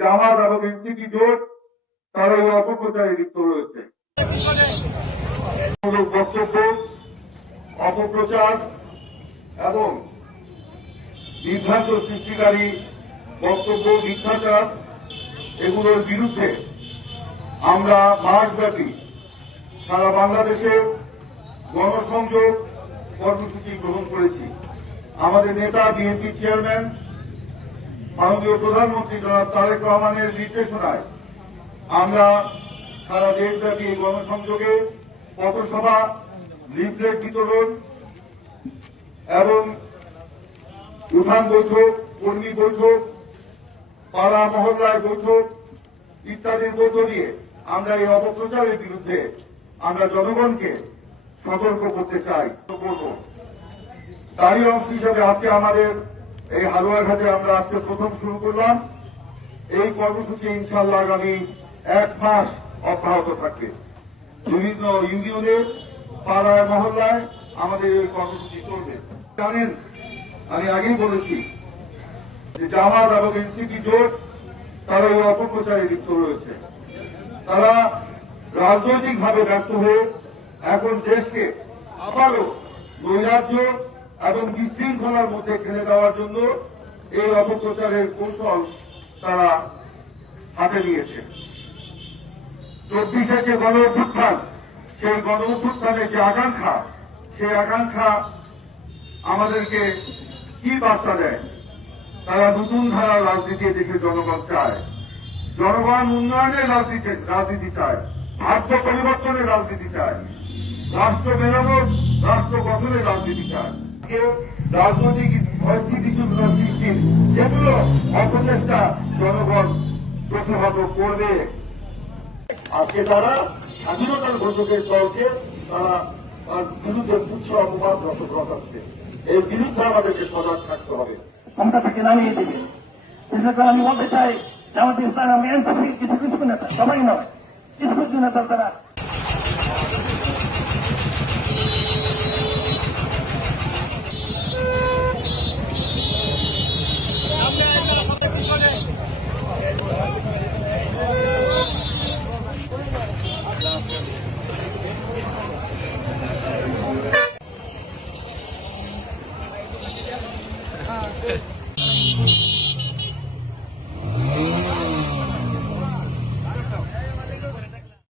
জামাত এবং এনসিপি জোট তারা এই অপপ্রচারে লিপ্ত রয়েছে। বক্তব্য, অপপ্রচার এবং বিভ্রান্ত সৃষ্টিকারী বক্তব্য, মিথ্যাচার, এগুলোর বিরুদ্ধে আমরা মাসব্যাপী সারা বাংলাদেশে গণসংযোগ কর্মসূচি গ্রহণ করেছি। আমাদের নেতা বিএনপি চেয়ারম্যান মাননীয় প্রধানমন্ত্রী জনাব তারেক রহমানের নির্দেশনায় আমরা সারা দেশব্যাপী গণসংযোগে পথসভা, লিফলেট বিতরণ এবং উঠান বৈঠক, কর্মী বৈঠক, পাড়া মহল্লায় বৈঠক ইত্যাদির মধ্য দিয়ে আমরা এই অপপ্রচারের বিরুদ্ধে আমরা জনগণকে সতর্ক করতে চাই। তারই অংশ হিসাবে আজকে আমাদের এই হালুয়াঘাটে আমরা আজকে প্রথম শুরু করলাম। এই কর্মসূচি ইনশাআল্লাহ আগামী 1 মাস অব্যাহত থাকবে। বিভিন্ন ইউনিয়নে, পাড়ায় মহল্লায় আমাদের এই কর্মসূচি চলবে। জানেন, আমি আগেই বলেছি যে জামাত এবং এনসিপি জোট তারা এই অপপ্রচারে লিপ্ত রয়েছে। তারা রাজনৈতিকভাবে ব্যর্থ হয়ে এখন দেশকে আবারও নৈরাজ্য এবং বিশৃঙ্খলার মধ্যে ঠেলে দেওয়ার জন্য এই অপপ্রচারের কৌশল তারা হাতে নিয়েছে। 24-এর যে গণ অভ্যুত্থান, সেই গণ অভ্যুত্থানের যে আকাঙ্ক্ষা, সেই আকাঙ্ক্ষা আমাদেরকে কি বার্তা দেয়? তারা নতুন ধারার রাজনীতি দেশের জনগণ চায়। জনগণ উন্নয়নের রাজনীতি চায়, ভাগ্য পরিবর্তনের রাজনীতি চায়, রাষ্ট্র মেরামত, রাষ্ট্র গঠনের রাজনীতি চায়। রাজনৈতিক অস্থিতিশীলতা সৃষ্টির যেগুলো অপচেষ্টা জনগণ প্রতিহত করবে। আজকে তারা স্বাধীনতার ঘোষকের দলকে তারা তার বিরুদ্ধে তুচ্ছ অপবাদ রটাচ্ছে। এর বিরুদ্ধে আমাদেরকে সজাগ থাকতে হবে। ক্ষমতা থেকে নামিয়ে দেবে। আমি বলতে চাই যে আমাদের ইসলাম এনসিপি কিছু কিছু নেতা, সবাই নয়, কিছু কিছু নেতা তারা